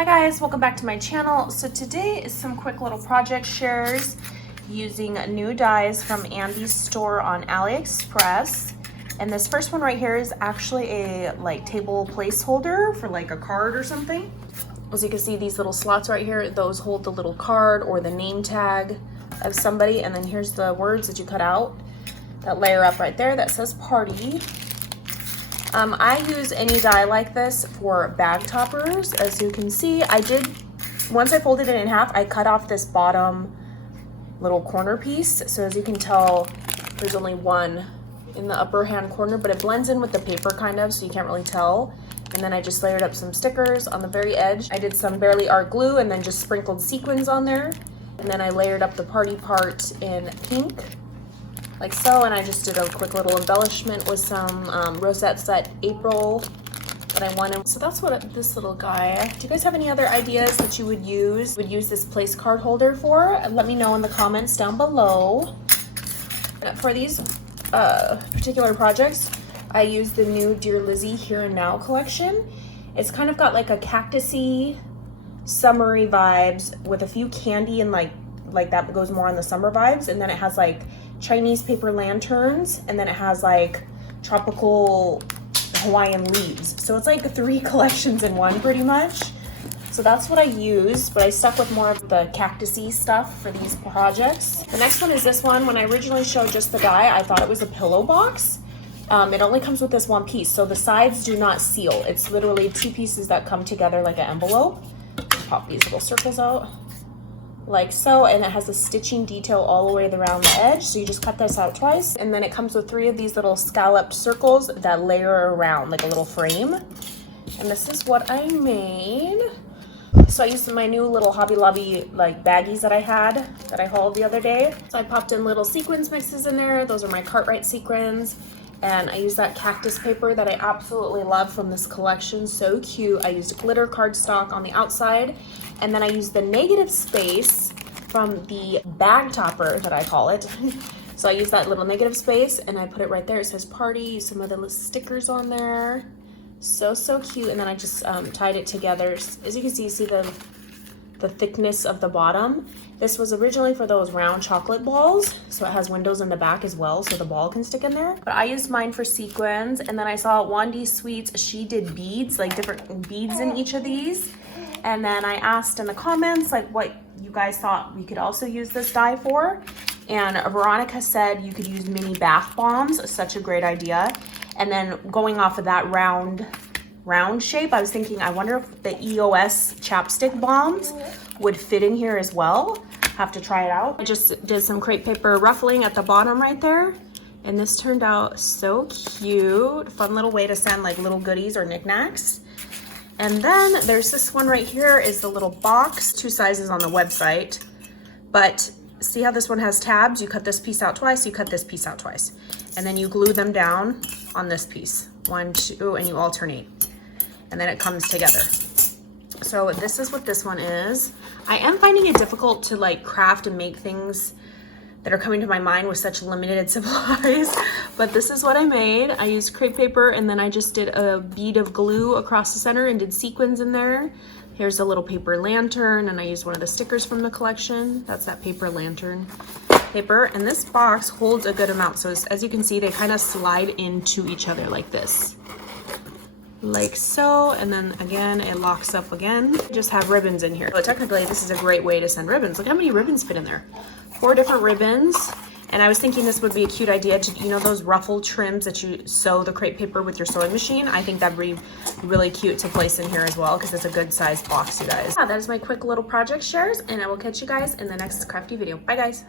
Hi guys, welcome back to my channel. So today is some quick little project shares using new dies from Andy's store on AliExpress. And this first one right here is actually a table placeholder for like a card or something. As you can see, these little slots right here, those hold the little card or the name tag of somebody. And then here's the words that you cut out that layer up right there that says party. I use any die like this for bag toppers. As you can see, once I folded it in half, I cut off this bottom little corner piece. So as you can tell, there's only one in the upper hand corner, but it blends in with the paper kind of, so you can't really tell. And then I just layered up some stickers on the very edge. I did some Barely Art glue and then just sprinkled sequins on there. And then I layered up the party part in pink, like so, and I just did a quick little embellishment with some rosettes that April that I wanted. So that's what this little guy. Do you guys have any other ideas that you would use this place card holder for? Let me know in the comments down below. For these particular projects, I used the new Dear Lizzie Here and Now collection. It's kind of got like a cactusy, summery vibes with a few candy and like that goes more on the summer vibes, and then it has like Chinese paper lanterns, and then it has like tropical Hawaiian leaves. So it's like 3 collections in one pretty much. So that's what I used, but I stuck with more of the cactusy stuff for these projects. The next one is this one. When I originally showed just the die, I thought it was a pillow box. It only comes with this one piece, so the sides do not seal. It's literally 2 pieces that come together like an envelope. Pop these little circles out like so, and it has a stitching detail all the way around the edge, so you just cut this out twice, and then it comes with 3 of these little scalloped circles that layer around like a little frame. And this is what I made. So I used my new little Hobby Lobby like baggies that I hauled the other day. So I popped in little sequins mixes in there. Those are my Cartwright sequins. And I used that cactus paper that I absolutely love from this collection. So cute. I used glitter cardstock on the outside. And then I used the negative space from the bag topper that I call it. So I used that little negative space and I put it right there. It says party, some of the little stickers on there. So cute. And then I just tied it together. As you can see the thickness of the bottom. This was originally for those round chocolate balls, so it has windows in the back as well, so the ball can stick in there. But I used mine for sequins, and then I saw Wandy Sweets, she did beads, like different beads in each of these. And then I asked in the comments like what you guys thought we could also use this die for. And Veronica said you could use mini bath bombs, such a great idea. And then going off of that round shape, I was thinking, I wonder if the EOS chapstick bombs would fit in here as well. Have to try it out. I just did some crepe paper ruffling at the bottom right there, and this turned out so cute. Fun little way to send like little goodies or knickknacks. And then there's this one right here is the little box, 2 sizes on the website, but see how this one has tabs? You cut this piece out twice, you cut this piece out twice, and then you glue them down on this piece. 1, 2, and you alternate. And then it comes together. So this is what this one is. I am finding it difficult to like craft and make things that are coming to my mind with such limited supplies, but this is what I made. I used crepe paper and then I just did a bead of glue across the center and did sequins in there. Here's a little paper lantern, and I used one of the stickers from the collection. That's that paper lantern paper. And this box holds a good amount. So as you can see, they kind of slide into each other like this. Like so, and then again it locks up again. Just have ribbons in here. So technically this is a great way to send ribbons. Look how many ribbons fit in there. 4 different ribbons. And I was thinking this would be a cute idea to, you know, those ruffle trims that you sew the crepe paper with your sewing machine. I think that'd be really cute to place in here as well, because it's a good size box, you guys. Yeah, that is my quick little project shares, and I will catch you guys in the next crafty video. Bye guys.